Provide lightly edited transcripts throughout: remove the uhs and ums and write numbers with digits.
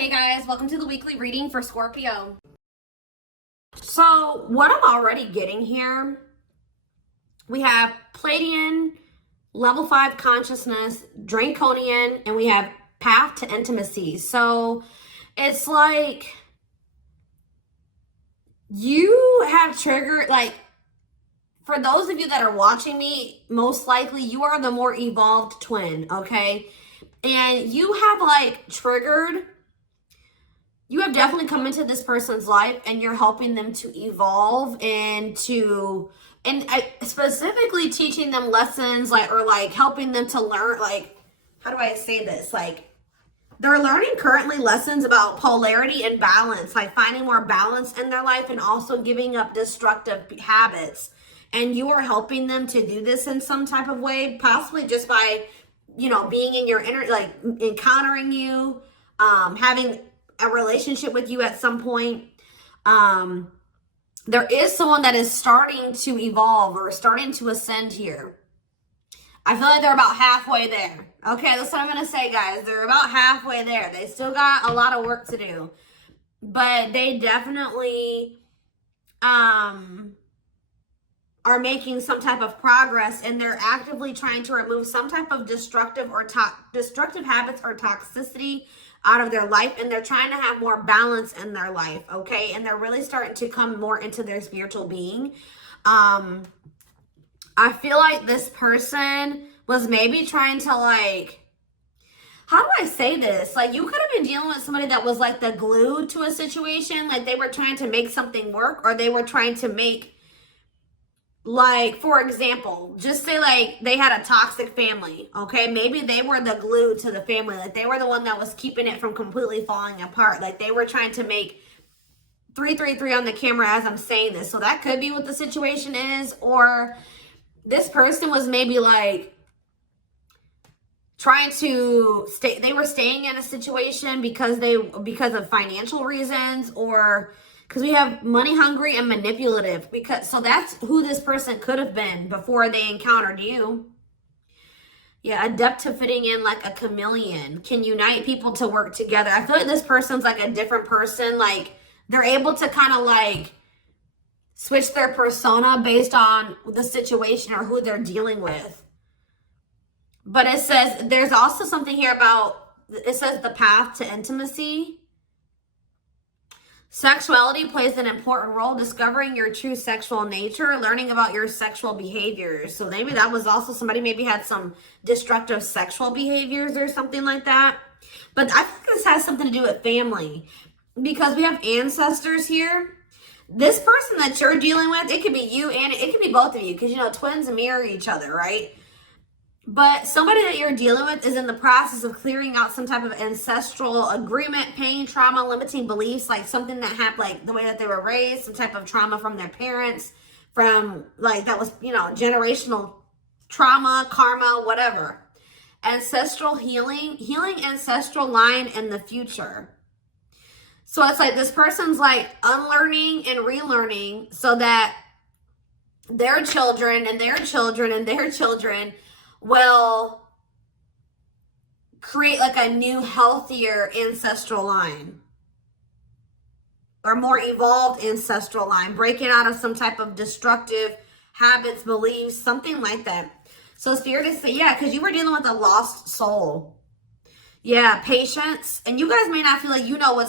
Hey guys, welcome to the weekly reading for Scorpio. So what I'm already getting here, we have Pleiadian, level 5 consciousness, Draconian, and we have path to intimacy. So it's like you have triggered, like, for those of you that are watching me, most likely you are the more evolved twin, okay? And you have like triggered, you have definitely come into this person's life and you're helping them to evolve and specifically teaching them lessons, like, or like helping them to learn, like, how do I say this? Like, they're learning currently lessons about polarity and balance, like finding more balance in their life and also giving up destructive habits. And you are helping them to do this in some type of way, possibly just by, being in your inner, like encountering you, having a relationship with you at some point. There is someone that is starting to evolve or starting to ascend here. I feel like they're about halfway there. Okay, that's what I'm going to say, guys. They're about halfway there. They still got a lot of work to do. But they definitely are making some type of progress, and they're actively trying to remove some type of destructive habits or toxicity out of their life, and they're trying to have more balance in their life, okay? And they're really starting to come more into their spiritual being. I feel like this person was maybe trying to, like, how do I say this? Like, you could have been dealing with somebody that was like the glue to a situation. Like, they were trying to make something work, or they were trying to make, like, for example, just say like they had a toxic family, okay? Maybe they were the glue to the family. Like, they were the one that was keeping it from completely falling apart. Like, they were trying to make 333 on the camera as I'm saying this. So that could be what the situation is. Or this person was maybe like trying to stay, they were staying in a situation because of financial reasons, or because we have money hungry and manipulative, so that's who this person could have been before they encountered you. Yeah, adept to fitting in like a chameleon, can unite people to work together. I feel like this person's like a different person. Like, they're able to kind of like switch their persona based on the situation or who they're dealing with. But it says, there's also something here about, it says the path to intimacy. Sexuality plays an important role, discovering your true sexual nature, learning about your sexual behaviors. So maybe that was also somebody maybe had some destructive sexual behaviors or something like that. But I think this has something to do with family, because we have ancestors here. This person that you're dealing with, it could be you and it could be both of you, because, twins mirror each other, right? But somebody that you're dealing with is in the process of clearing out some type of ancestral agreement, pain, trauma, limiting beliefs, like something that happened, like the way that they were raised, some type of trauma from their parents, from like that was, generational trauma, karma, whatever. Ancestral healing ancestral line in the future. So it's like this person's like unlearning and relearning so that their children and their children and their children will create like a new, healthier ancestral line, or more evolved ancestral line, breaking out of some type of destructive habits, beliefs, something like that. So it's fair to say, yeah, because you were dealing with a lost soul. Yeah, patience. And you guys may not feel like you know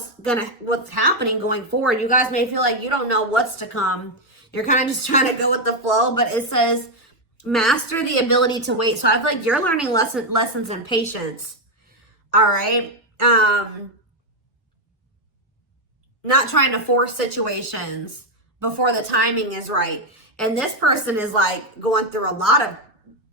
what's happening going forward. You guys may feel like you don't know what's to come. You're kind of just trying to go with the flow, but it says master the ability to wait. So I feel like you're learning lessons in patience. All right. Not trying to force situations before the timing is right. And this person is like going through a lot of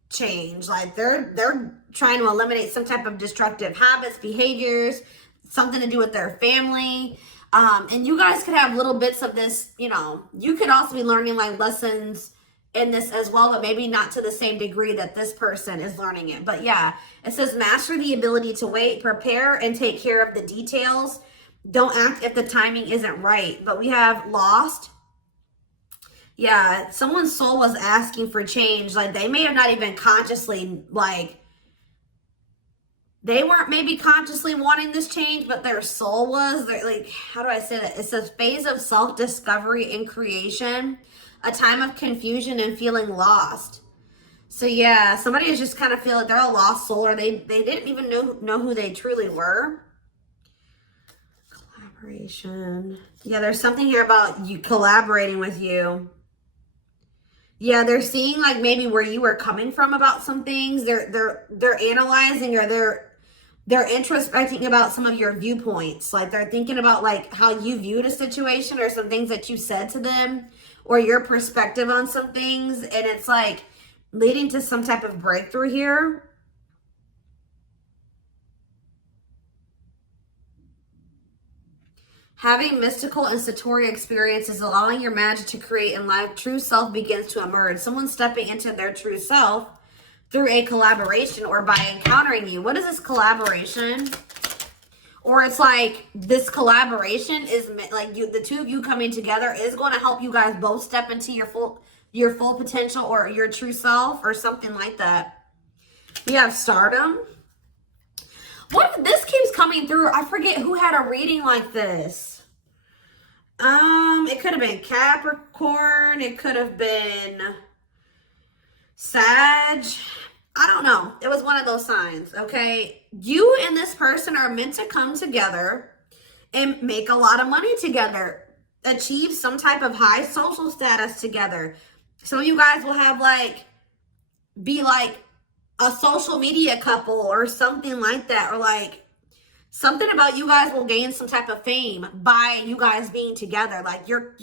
change. Like they're trying to eliminate some type of destructive habits, behaviors, something to do with their family. And you guys could have little bits of this, you could also be learning like lessons in this as well, but maybe not to the same degree that this person is learning it. But yeah, it says master the ability to wait, prepare, and take care of the details. Don't act if the timing isn't right. But we have lost. Yeah, someone's soul was asking for change. Like, they may have not even consciously, like, They weren't maybe consciously wanting this change, but their soul was. They're like, how do I say that? It's a phase of self-discovery and creation, a time of confusion and feeling lost. So yeah, somebody is just kind of feeling they're a lost soul, or they didn't even know who they truly were. Collaboration. Yeah, there's something here about you collaborating with you. Yeah, they're seeing like maybe where you were coming from about some things. They're analyzing, or they're introspecting about some of your viewpoints. Like they're thinking about like how you viewed a situation, or some things that you said to them, or your perspective on some things. And it's like leading to some type of breakthrough here. Having mystical and satori experiences, allowing your magic to create in life, true self begins to emerge. Someone stepping into their true self through a collaboration or by encountering you. What is this collaboration? Or it's like this collaboration is like the two of you coming together is going to help you guys both step into your full potential, or your true self, or something like that. We have stardom. What this keeps coming through? I forget who had a reading like this. It could have been Capricorn. It could have been Sag. I don't know. It was one of those signs, okay? You and this person are meant to come together and make a lot of money together. Achieve some type of high social status together. Some of you guys will have be like a social media couple or something like that, or like something about you guys will gain some type of fame by you guys being together. Like your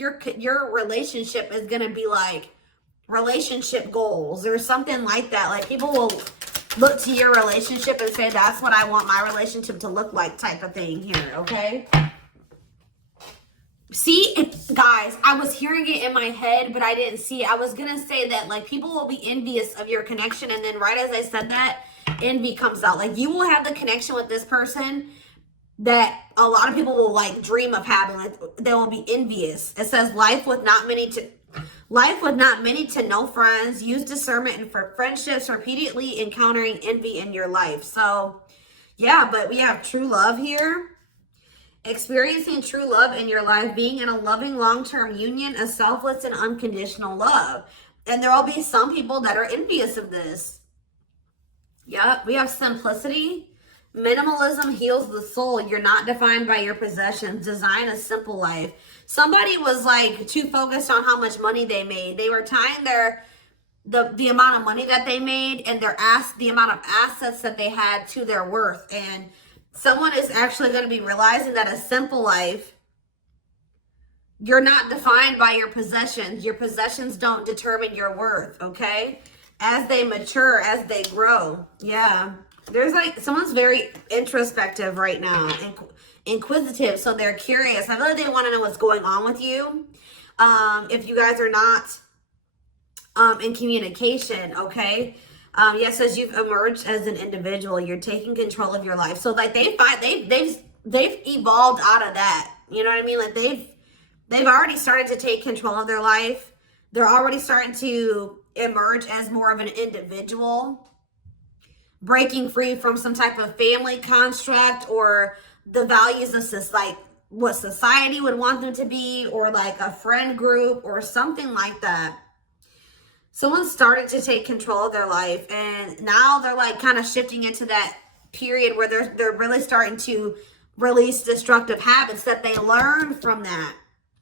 relationship is gonna be like relationship goals or something like that. Like people will look to your relationship and say, that's what I want my relationship to look like, type of thing here, okay? See, guys, I was hearing it in my head, but I didn't see it. I was going to say that, like, people will be envious of your connection. And then right as I said that, envy comes out. Like, you will have the connection with this person that a lot of people will, like, dream of having. Like, they will be envious. It says, life with not many to no friends. Use discernment and for friendships, repeatedly encountering envy in your life. So, yeah, but we have true love here. Experiencing true love in your life, being in a loving long-term union, a selfless and unconditional love. And there will be some people that are envious of this. Yep, we have simplicity. Minimalism heals the soul. You're not defined by your possessions. Design a simple life. Somebody was like too focused on how much money they made. They were tying the amount of money that they made and the amount of assets that they had to their worth. And someone is actually going to be realizing that a simple life, you're not defined by your possessions. Your possessions don't determine your worth, okay? As they mature, as they grow. Yeah. There's like, someone's very introspective right now, inquisitive, so they're curious. I feel like they want to know what's going on with you. If you guys are not in communication, okay? Yes, as you've emerged as an individual, you're taking control of your life. So like they've evolved out of that. You know what I mean? Like they've already started to take control of their life. They're already starting to emerge as more of an individual, breaking free from some type of family construct or the values of like what society would want them to be, or like a friend group or something like that. Someone started to take control of their life, and now they're like kind of shifting into that period where they're really starting to release destructive habits that they learned from that.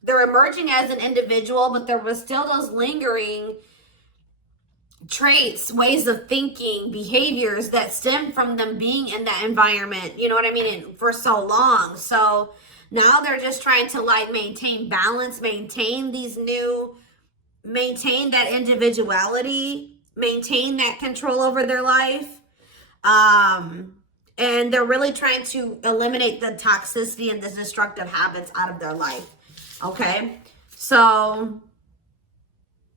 They're emerging as an individual, but there was still those lingering traits, ways of thinking, behaviors that stem from them being in that environment, you know what I mean, and for so long. So now they're just trying to like maintain balance, maintain that individuality, maintain that control over their life. And they're really trying to eliminate the toxicity and the destructive habits out of their life. Okay. So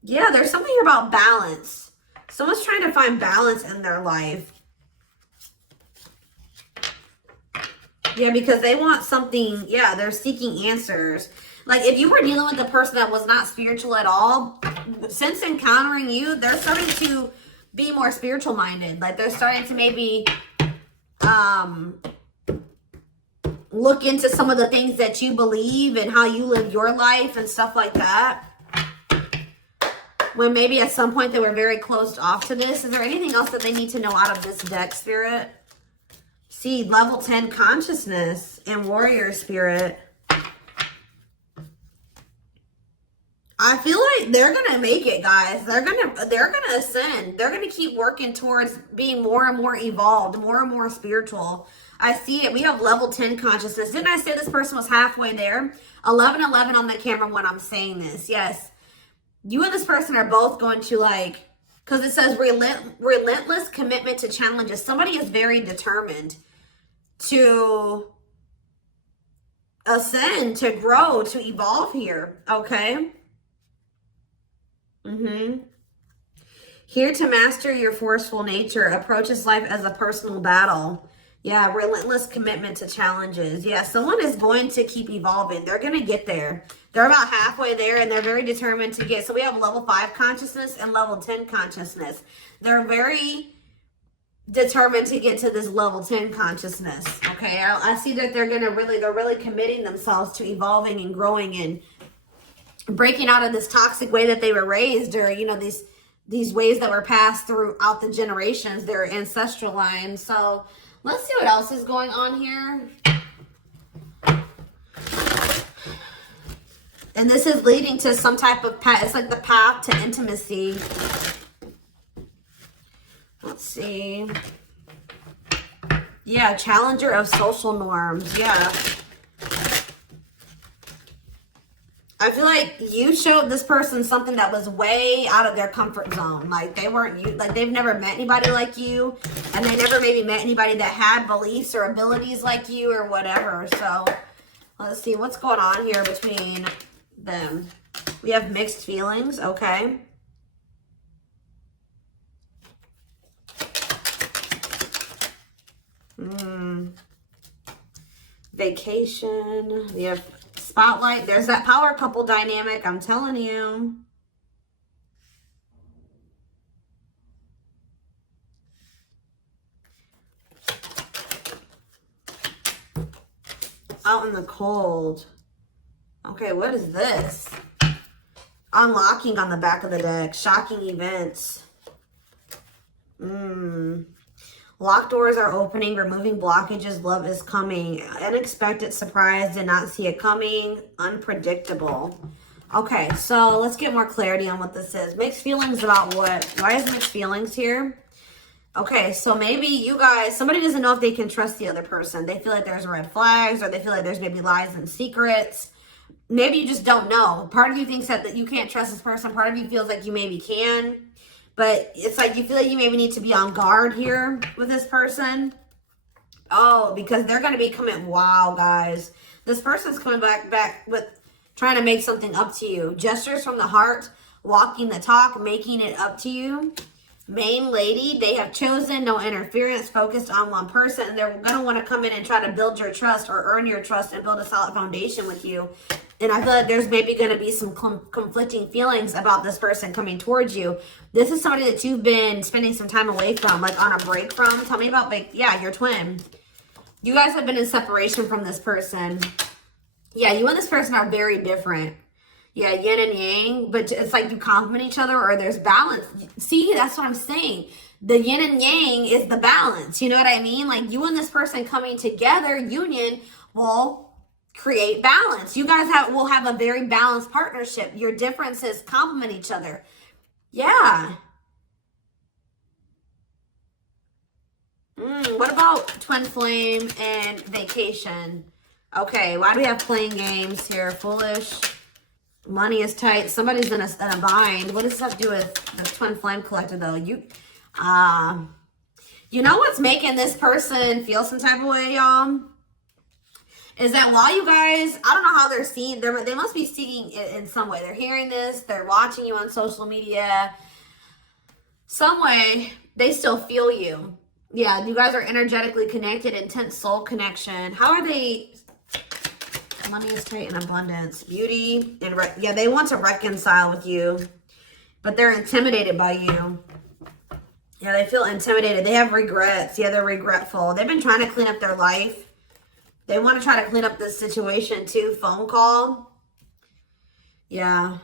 yeah, there's something here about balance. Someone's trying to find balance in their life. Yeah, because they want something. Yeah, they're seeking answers. Like if you were dealing with a person that was not spiritual at all, since encountering you, they're starting to be more spiritual minded. Like they're starting to maybe look into some of the things that you believe and how you live your life and stuff like that. When maybe at some point they were very closed off to this. Is there anything else that they need to know out of this deck, Spirit? See, level 10 consciousness and warrior spirit. I feel like they're gonna make it, guys. They're gonna ascend. They're gonna keep working towards being more and more evolved, more and more spiritual. I see it. We have level 10 consciousness. Didn't I say this person was halfway there? 1111 on the camera when I'm saying this. Yes. You and this person are both going to, like, because it says relentless commitment to challenges. Somebody is very determined to ascend, to grow, to evolve here. Okay. Here to master your forceful nature. Approaches life as a personal battle. Yeah, relentless commitment to challenges. Yeah, someone is going to keep evolving. They're going to get there. They're about halfway there, and they're very determined to get. So we have level 5 consciousness and level 10 consciousness. They're very determined to get to this level 10 consciousness. Okay, I see that they're really committing themselves to evolving and growing and breaking out of this toxic way that they were raised, or, you know, these ways that were passed throughout the generations, their ancestral line. So let's see what else is going on here. And this is leading to some type of path. It's like the path to intimacy. Let's see. Yeah, challenger of social norms. Yeah. I feel like you showed this person something that was way out of their comfort zone. Like they weren't you, like they've never met anybody like you, and they never maybe met anybody that had beliefs or abilities like you or whatever. So let's see what's going on here between them. We have mixed feelings. Okay. Vacation. We have spotlight. There's that power couple dynamic. I'm telling you. Out in the cold. Okay, what is this? Unlocking on the back of the deck. Shocking events. Locked doors are opening, removing blockages, love is coming. Unexpected surprise, did not see it coming. Unpredictable. Okay, so let's get more clarity on what this is. Mixed feelings about what? Why is mixed feelings here? Okay, so maybe you guys, somebody doesn't know if they can trust the other person. They feel like there's red flags, or they feel like there's maybe lies and secrets. Maybe you just don't know. Part of you thinks that you can't trust this person. Part of you feels like you maybe can. But it's like you feel like you maybe need to be on guard here with this person. Oh, because they're going to be coming. Wow, guys. This person's coming back with trying to make something up to you. Gestures from the heart, walking the talk, making it up to you. Main lady, they have chosen no interference, focused on one person. And they're going to want to come in and try to build your trust or earn your trust and build a solid foundation with you. And I feel like there's maybe going to be some conflicting feelings about this person coming towards you. This is somebody that you've been spending some time away from, like on a break from. Tell me about, like, yeah, your twin. You guys have been in separation from this person. Yeah, you and this person are very different. Yeah, yin and yang, but it's like you complement each other, or there's balance. See, that's what I'm saying. The yin and yang is the balance. You know what I mean? Like you and this person coming together, union, will create balance. You guys will have a very balanced partnership. Your differences complement each other. Yeah. What about twin flame and vacation? Okay, why do we have playing games here? Foolish. Money is tight. Somebody's in a bind. What does this have to do with the twin flame collector, though? You know what's making this person feel some type of way, y'all? Is that while you guys, I don't know how they're seeing, they must be seeing it in some way. They're hearing this, they're watching you on social media. Some way, they still feel you. Yeah, you guys are energetically connected, intense soul connection. How are they? Money is tight and abundance. Beauty, and yeah, they want to reconcile with you, but they're intimidated by you. Yeah, they feel intimidated. They have regrets. Yeah, they're regretful. They've been trying to clean up their life. They want to try to clean up this situation too. Phone call. Yeah.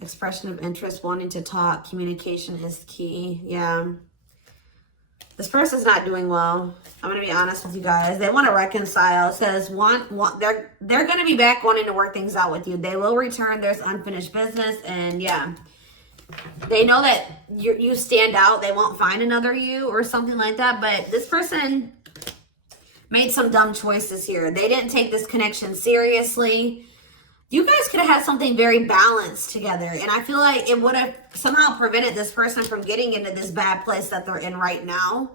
Expression of interest, wanting to talk. Communication is key. Yeah. This person's not doing well. I'm going to be honest with you guys. They want to reconcile. It says they're going to be back wanting to work things out with you. They will return. There's unfinished business. And yeah, they know that you stand out. They won't find another you or something like that. But this person made some dumb choices here. They didn't take this connection seriously. You guys could have had something very balanced together. And I feel like it would have somehow prevented this person from getting into this bad place that they're in right now.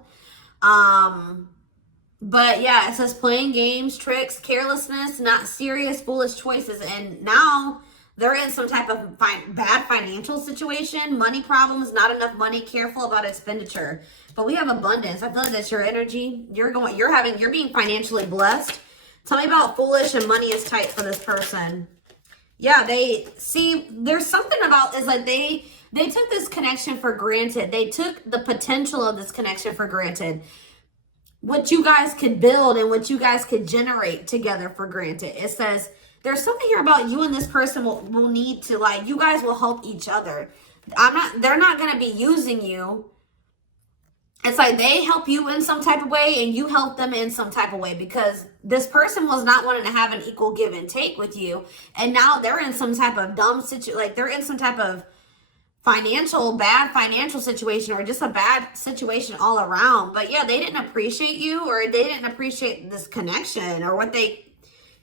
But yeah, it says playing games, tricks, carelessness, not serious, foolish choices. And now they're in some type of bad financial situation, money problems, not enough money, careful about expenditure. But we have abundance. I feel like that's your energy. You're being financially blessed. Tell me about foolish and money is tight for this person. Yeah, there's something about this, like they took this connection for granted. They took the potential of this connection for granted. What you guys could build and what you guys could generate together for granted. It says there's something here about you and this person will need to, like, you guys will help each other. They're not going to be using you. It's like they help you in some type of way and you help them in some type of way, because this person was not wanting to have an equal give and take with you. And now they're in some type of dumb situation, like they're in some type of bad financial situation, or just a bad situation all around. But yeah, they didn't appreciate you, or they didn't appreciate this connection or what they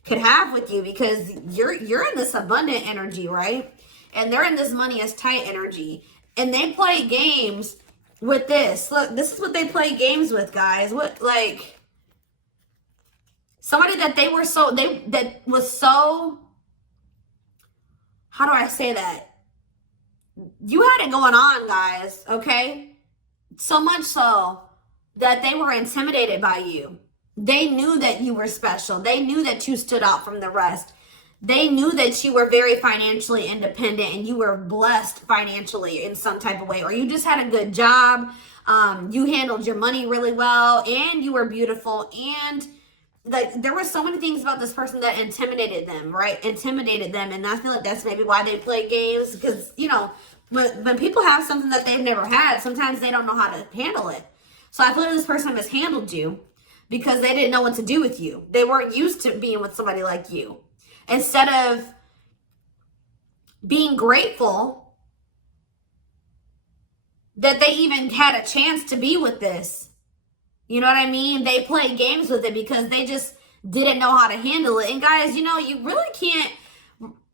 could have with you, because you're in this abundant energy, right? And they're in this money is tight energy. And they play games with this. Look, this is what they play games with, guys. What, like, somebody that was so, how do I say that? You had it going on, guys, okay? So much so that they were intimidated by you. They knew that you were special. They knew that you stood out from the rest. They knew that you were very financially independent and you were blessed financially in some type of way, or you just had a good job. You handled your money really well, and you were beautiful. And like, there were so many things about this person that intimidated them, right? Intimidated them. And I feel like that's maybe why they play games, because, you know, when people have something that they've never had, sometimes they don't know how to handle it. So I feel like this person mishandled you because they didn't know what to do with you. They weren't used to being with somebody like you. Instead of being grateful that they even had a chance to be with this, you know what I mean? They played games with it because they just didn't know how to handle it. And guys, you know, you really can't,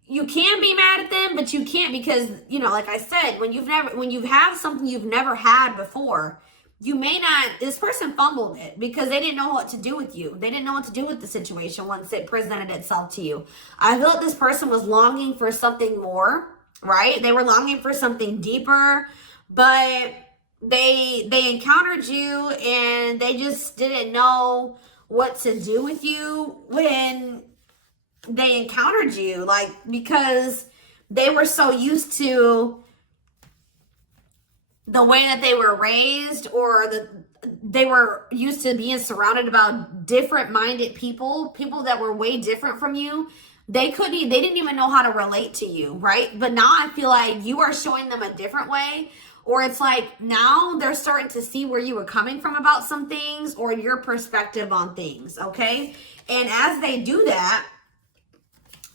you can be mad at them, but you can't, because, you know, like I said, when you have something you've never had before, you may not, this person fumbled it because they didn't know what to do with you. They didn't know what to do with the situation once it presented itself to you. I feel like this person was longing for something more, right? They were longing for something deeper, but they encountered you and they just didn't know what to do with you when they encountered you, like, because they were so used to the way that they were raised, or they were used to being surrounded about different minded people that were way different from you. They didn't even know how to relate to you, right? But now I feel like you are showing them a different way, or it's like now they're starting to see where you were coming from about some things, or your perspective on things, okay? And as they do that,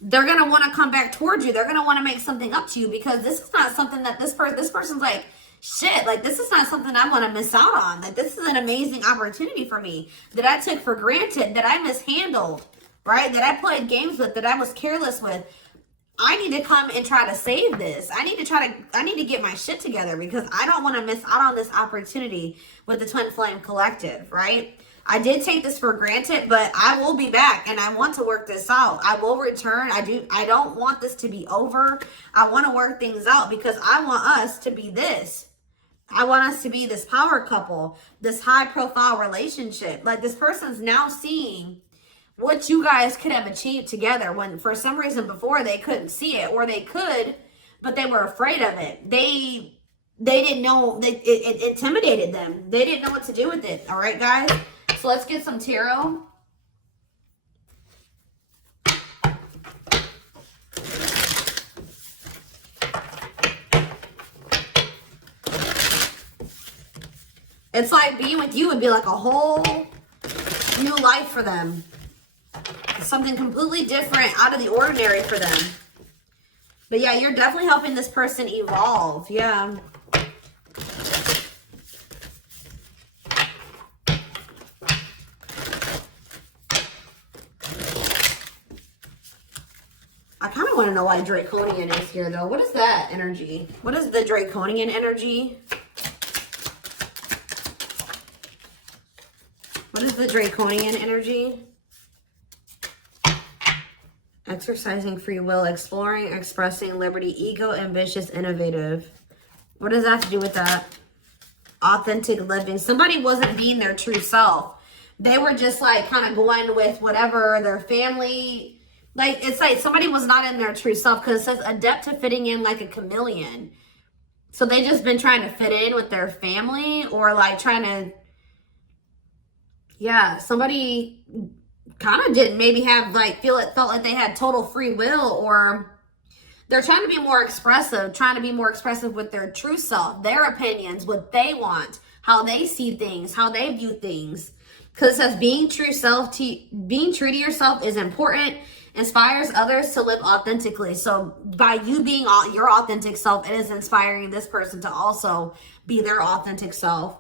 they're going to want to come back towards you. They're going to want to make something up to you, because this is not something that this person's like, shit, like, this is not something I want to miss out on. Like, this is an amazing opportunity for me that I took for granted, that I mishandled, right? That I played games with, that I was careless with. I need to come and try to save this. I need to get my shit together, because I don't want to miss out on this opportunity with the Twin Flame Collective, right? I did take this for granted, but I will be back and I want to work this out. I will return. I don't want this to be over. I want to work things out, because I want us to be this. I want us to be this power couple, this high profile relationship. Like, this person's now seeing what you guys could have achieved together, when for some reason before they couldn't see it, or they could, but they were afraid of it. They they didn't know, it intimidated them. They didn't know what to do with it. All right, guys? So let's get some tarot. It's like being with you would be like a whole new life for them. Something completely different, out of the ordinary for them. But yeah, you're definitely helping this person evolve. Yeah. I kind of want to know why Draconian is here, though. What is that energy? What is the Draconian energy? What is the Draconian energy? Exercising free will, exploring, expressing liberty, ego, ambitious, innovative. What does that have to do with that? Authentic living. Somebody wasn't being their true self. They were just like kind of going with whatever their family, like it's like somebody was not in their true self, because it says adept to fitting in like a chameleon. So they just been trying to fit in with their family, or like trying to, yeah, somebody kind of didn't maybe have like felt like they had total free will, or they're trying to be more expressive, with their true self, their opinions, what they want, how they see things, how they view things. Because it says being true to yourself is important, inspires others to live authentically. So by you being your authentic self, it is inspiring this person to also be their authentic self.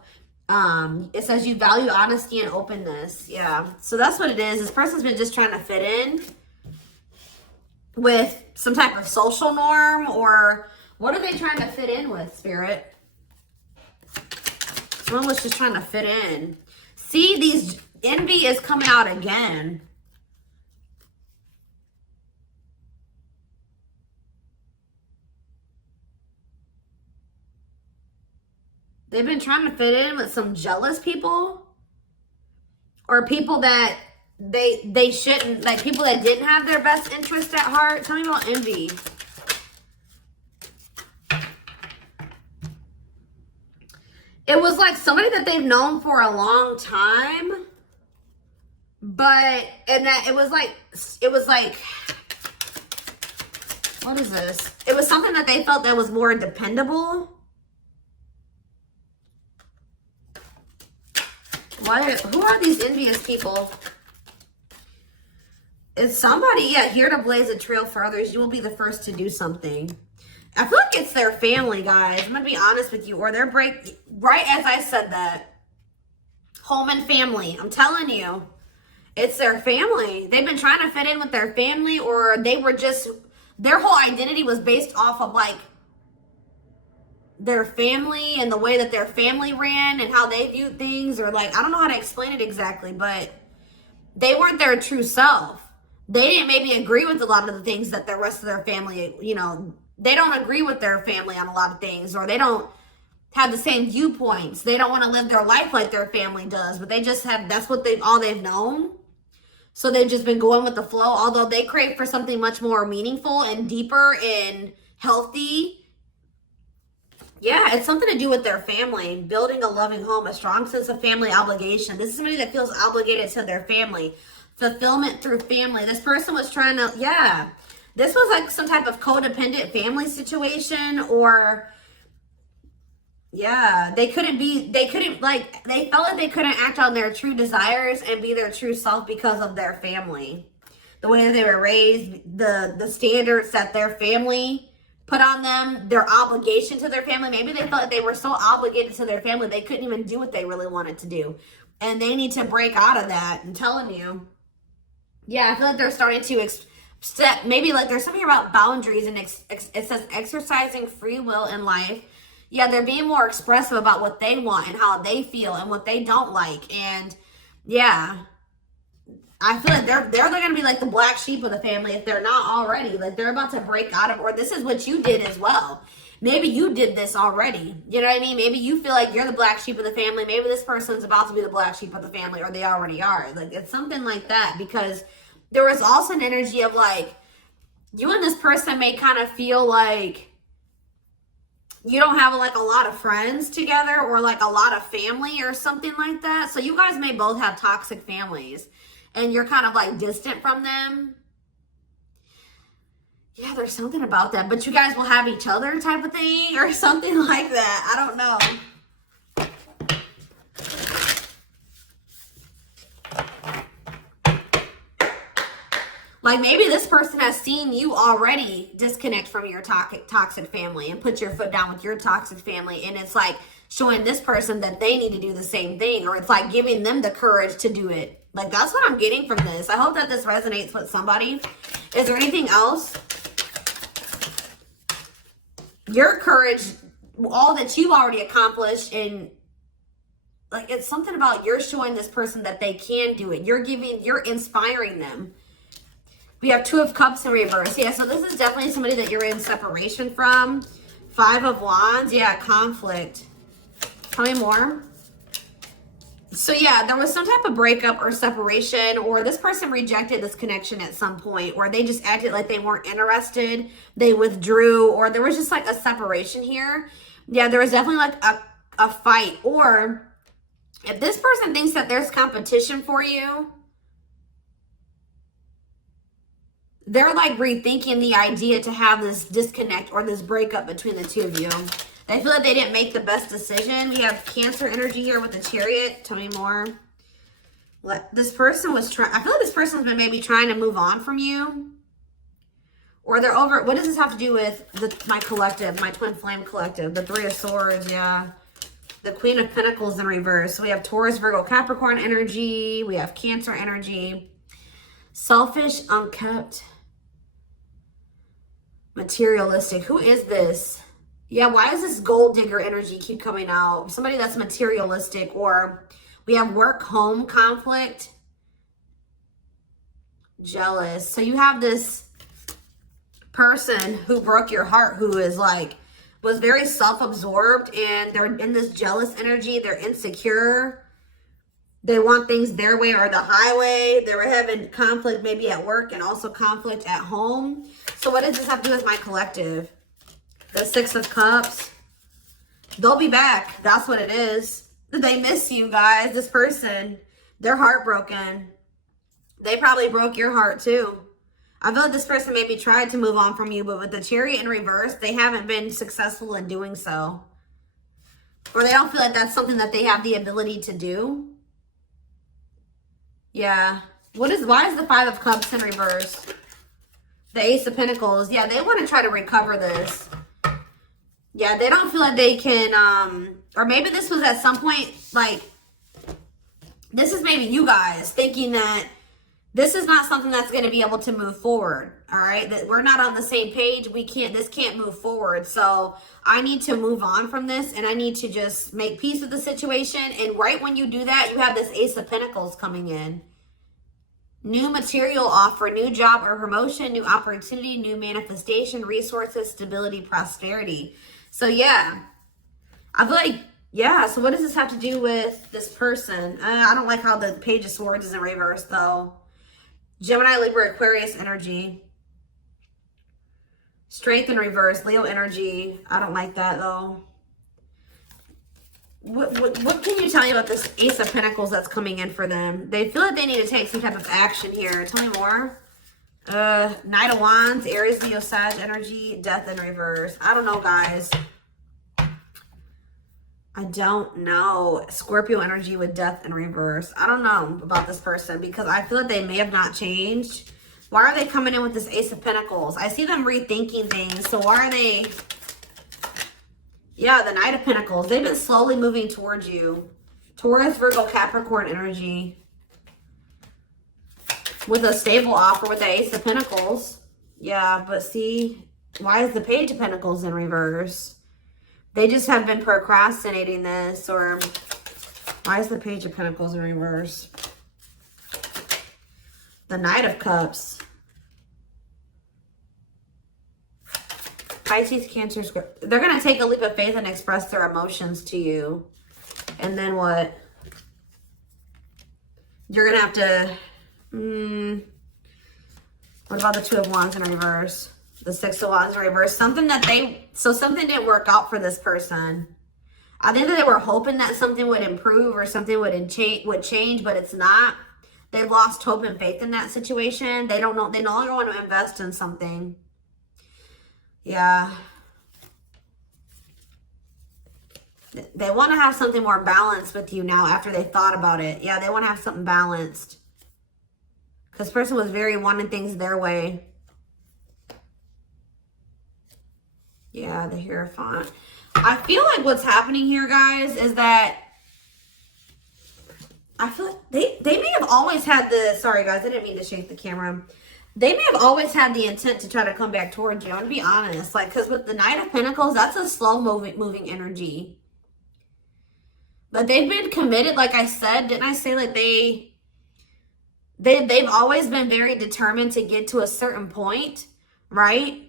It says you value honesty and openness. Yeah. So that's what it is. This person's been just trying to fit in with some type of social norm, or what are they trying to fit in with, Spirit? Someone was just trying to fit in. See, these envy is coming out again. They've been trying to fit in with some jealous people, or people that they shouldn't, like people that didn't have their best interest at heart. Tell me about envy. It was like somebody that they've known for a long time, but, and that it was like, what is this? It was something that they felt that was more dependable. Who are these envious people? It's somebody, yeah, here to blaze a trail for others. You will be the first to do something. I feel like it's their family, guys. I'm going to be honest with you. Or their right as I said that. Home and family. I'm telling you. It's their family. They've been trying to fit in with their family, or they were just, their whole identity was based off of like their family and the way that their family ran and how they viewed things, or like, I don't know how to explain it exactly, but they weren't their true self. They didn't maybe agree with a lot of the things that the rest of their family, you know, they don't agree with their family on a lot of things, or they don't have the same viewpoints. They don't want to live their life like their family does, but they just have, that's what all they've known. So they've just been going with the flow, although they crave for something much more meaningful and deeper and healthy. Yeah, it's something to do with their family, building a loving home, a strong sense of family obligation. This is somebody that feels obligated to their family. Fulfillment through family. This person was trying to, yeah. This was like some type of codependent family situation, or, yeah, they felt like they couldn't act on their true desires and be their true self because of their family. The way that they were raised, the standards that their family put on them, their obligation to their family. Maybe they felt like they were so obligated to their family, they couldn't even do what they really wanted to do. And they need to break out of that. I'm telling you. Yeah, I feel like they're starting to maybe like there's something about boundaries, and it says exercising free will in life. Yeah, they're being more expressive about what they want and how they feel and what they don't like. And yeah, I feel like they're going to be like the black sheep of the family if they're not already. Like they're about to break out of, or this is what you did as well. Maybe you did this already. You know what I mean? Maybe you feel like you're the black sheep of the family. Maybe this person's about to be the black sheep of the family, or they already are. Like it's something like that, because there was also an energy of like, you and this person may kind of feel like you don't have like a lot of friends together or like a lot of family or something like that. So you guys may both have toxic families and you're kind of like distant from them. Yeah, there's something about that, but you guys will have each other type of thing or something like that. I don't know. Like maybe this person has seen you already disconnect from your toxic family and put your foot down with your toxic family. And it's like showing this person that they need to do the same thing, or it's like giving them the courage to do it. Like that's what I'm getting from this. I hope that this resonates with somebody. Is there anything else? Your courage, all that you've already accomplished, and like it's something about you're showing this person that they can do it. You're inspiring them. We have 2 of Cups in reverse. Yeah, so this is definitely somebody that you're in separation from. 5 of Wands. Yeah, conflict. Tell me more. So yeah, there was some type of breakup or separation, or this person rejected this connection at some point, or they just acted like they weren't interested. They withdrew, or there was just like a separation here. Yeah, there was definitely like a fight. Or if this person thinks that there's competition for you, they're like rethinking the idea to have this disconnect or this breakup between the 2 of you. They feel like they didn't make the best decision. We have Cancer energy here with the Chariot. Tell me more. This person was trying, I feel like this person's been maybe trying to move on from you. Or they're over, what does this have to do with my collective, my twin flame collective? The 3 of Swords, yeah. The Queen of Pentacles in reverse. So we have Taurus, Virgo, Capricorn energy. We have Cancer energy. Selfish, unkept. Materialistic. Who is this? Yeah, why does this gold digger energy keep coming out? Somebody that's materialistic. Or we have work-home conflict. Jealous. So you have this person who broke your heart, who is like, was very self-absorbed, and they're in this jealous energy. They're insecure. They want things their way or the highway. They were having conflict maybe at work and also conflict at home. So what does this have to do with my collective? The 6 of Cups. They'll be back. That's what it is. They miss you guys. This person, they're heartbroken. They probably broke your heart too. I feel like this person maybe tried to move on from you, but with the Chariot in reverse, they haven't been successful in doing so. Or they don't feel like that's something that they have the ability to do. Yeah. Why is the 5 of Cups in reverse? The Ace of Pentacles. Yeah, they want to try to recover this. Yeah, they don't feel like they can, or maybe this was at some point, like, this is maybe you guys thinking that this is not something that's going to be able to move forward. All right. That we're not on the same page. This can't move forward. So I need to move on from this, and I need to just make peace with the situation. And right when you do that, you have this Ace of Pentacles coming in. New material offer, new job or promotion, new opportunity, new manifestation, resources, stability, prosperity. So yeah, I feel like, yeah. So what does this have to do with this person? I don't like how the Page of Swords is in reverse though. Gemini, Libra, Aquarius energy. Strength in reverse, Leo energy. I don't like that though. What can you tell me about this Ace of Pentacles that's coming in for them? They feel like they need to take some type of action here. Tell me more. Knight of Wands, Aries, Leo, Sag energy, Death in reverse. I don't know, guys. I don't know. Scorpio energy with Death in reverse. I don't know about this person because I feel like they may have not changed. Why are they coming in with this Ace of Pentacles? I see them rethinking things. So why are they... Yeah, the Knight of Pentacles. They've been slowly moving towards you. Taurus, Virgo, Capricorn energy. With a stable offer with the Ace of Pentacles. Yeah, but see, why is the Page of Pentacles in reverse? They just have been procrastinating this, or why is the Page of Pentacles in reverse? The Knight of Cups. Pisces, Cancer, Scorpio. They're going to take a leap of faith and express their emotions to you. And then what? You're going to have to... what about the 2 of Wands in reverse? The Six of Wands in reverse. Something didn't work out for this person. I think that they were hoping that something would improve or something would change, but it's not. They've lost hope and faith in that situation. They don't know. They no longer want to invest in something. Yeah. They want to have something more balanced with you now after they thought about it. Yeah, they want to have something balanced. Because this person was very wanting things their way. Yeah, the Hierophant. I feel like what's happening here, guys, is that I feel like they may have always had the, sorry guys, I didn't mean to shake the camera. They may have always had the intent to try to come back towards you. I'm going to be honest. Like, because with the Knight of Pentacles, that's a slow moving energy. But they've been committed, like I said. Didn't I say like they've always been very determined to get to a certain point, right?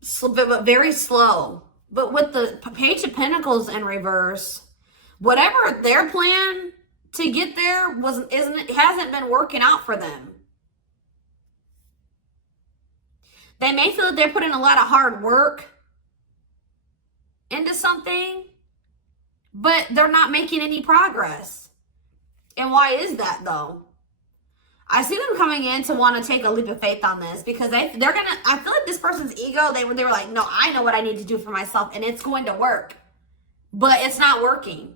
So, but very slow. But with the Page of Pentacles in reverse, whatever their plan to get there hasn't been working out for them. They may feel that they're putting a lot of hard work into something, but they're not making any progress. And why is that though? I see them coming in to want to take a leap of faith on this because I feel like this person's ego, they were like, no, I know what I need to do for myself and it's going to work, but it's not working.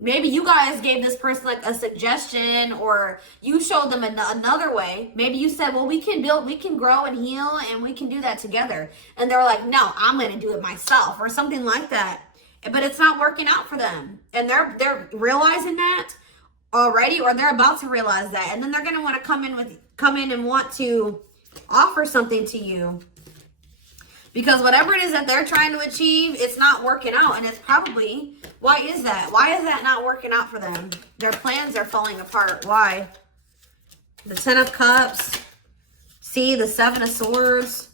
Maybe you guys gave this person like a suggestion, or you showed them another way. Maybe you said, well, we can grow and heal and we can do that together. And they're like, no, I'm going to do it myself or something like that. But it's not working out for them. And they're realizing that already, or they're about to realize that. And then they're going to want to come in and want to offer something to you. Because whatever it is that they're trying to achieve, it's not working out. And it's probably, why is that? Why is that not working out for them? Their plans are falling apart. Why? The Ten of Cups. See, the Seven of Swords.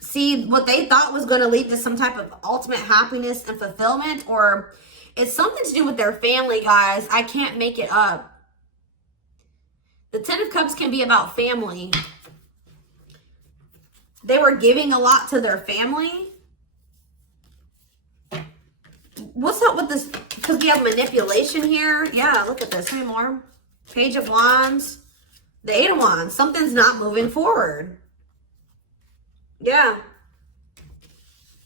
See, what they thought was going to lead to some type of ultimate happiness and fulfillment. Or it's something to do with their family, guys. I can't make it up. The Ten of Cups can be about family. They were giving a lot to their family. What's up with this? Because we have manipulation here. Yeah, look at this. Three more. Page of Wands. The Eight of Wands. Something's not moving forward. Yeah.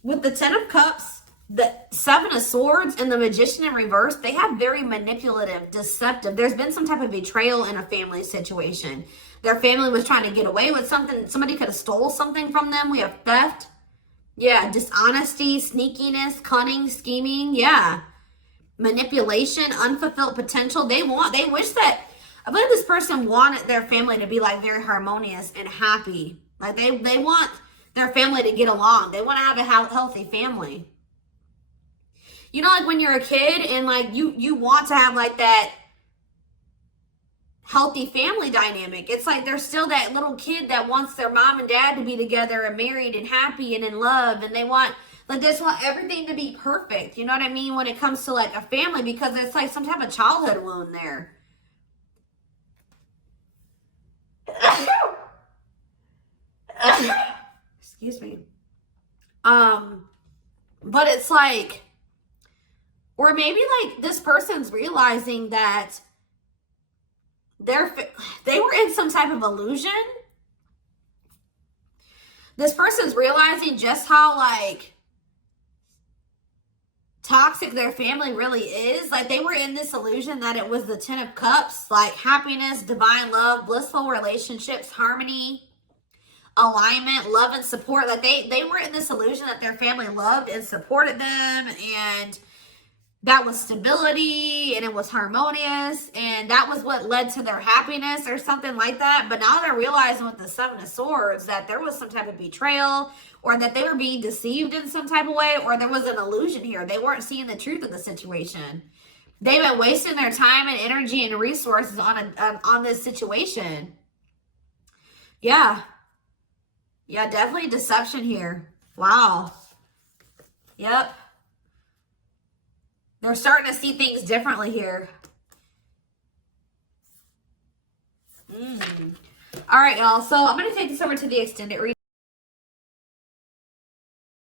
With the Ten of Cups, the Seven of Swords, and the Magician in reverse, they have very manipulative, deceptive. There's been some type of betrayal in a family situation. Their family was trying to get away with something. Somebody could have stole something from them. We have theft. Yeah, dishonesty, sneakiness, cunning, scheming. Yeah. Manipulation, unfulfilled potential. They wish that, I believe this person wanted their family to be like very harmonious and happy. Like they want their family to get along. They want to have a healthy family. You know, like when you're a kid and like you want to have like that healthy family dynamic. It's like there's still that little kid that wants their mom and dad to be together and married and happy and in love, and they want everything to be perfect. You know what I mean? When it comes to like a family, because it's like some type of childhood wound there. Excuse me. But it's like, or maybe like this person's realizing that they were in some type of illusion. This person's realizing just how like toxic their family really is. Like they were in this illusion that it was the Ten of Cups, like happiness, divine love, blissful relationships, harmony, alignment, love and support. Like they were in this illusion that their family loved and supported them, and that was stability and it was harmonious, and that was what led to their happiness or something like that. But now they're realizing with the Seven of Swords that there was some type of betrayal, or that they were being deceived in some type of way, or there was an illusion here. They weren't seeing the truth of the situation. They've been wasting their time and energy and resources on this situation. Yeah. Yeah, definitely deception here. Wow. Yep. They're starting to see things differently here. All right, y'all. So I'm going to take this over to the extended reading.